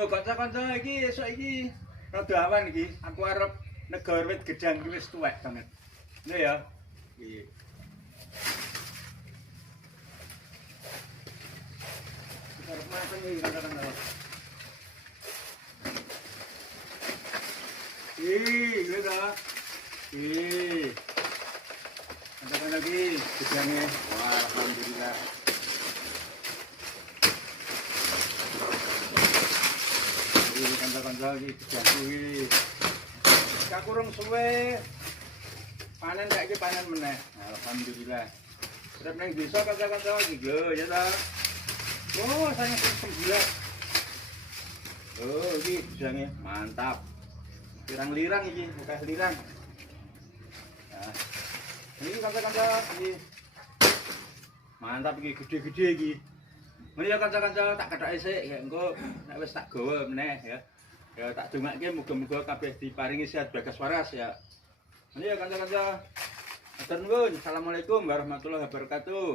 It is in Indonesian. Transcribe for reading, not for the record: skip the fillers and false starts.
Oh, kanca-kanca iki esuk iki rada awan iki. Aku arep negor wit gedang iki wis tuwek banget. Lho ya. Iki. Arep mateng iki kanca-kanca. Iki ta. Iki. Kanca-kanca iki gedange. Wah, alhamdulillah. Kanca-kanca iki gedangku iki. Gak kurang suwe. Panen saiki panen meneh. Alhamdulillah. Urip ning desa kanca-kanca iki lho ya ta. Oh, saya sembilan. Oh, iki gedange mantap. Lirang-lirang iki, bukan lirang. Nah. Ini kanca-kanca iki. Mantap iki, gede-gede iki. Mari ya kanca-kanca tak kethake sik ya engko nek wis tak gawa meneh ya. Ya tak dongake muga-muga kabeh diparingi sehat bagas waras ya. Mari ya kanca-kanca. Matur nuwun. Assalamualaikum warahmatullahi wabarakatuh.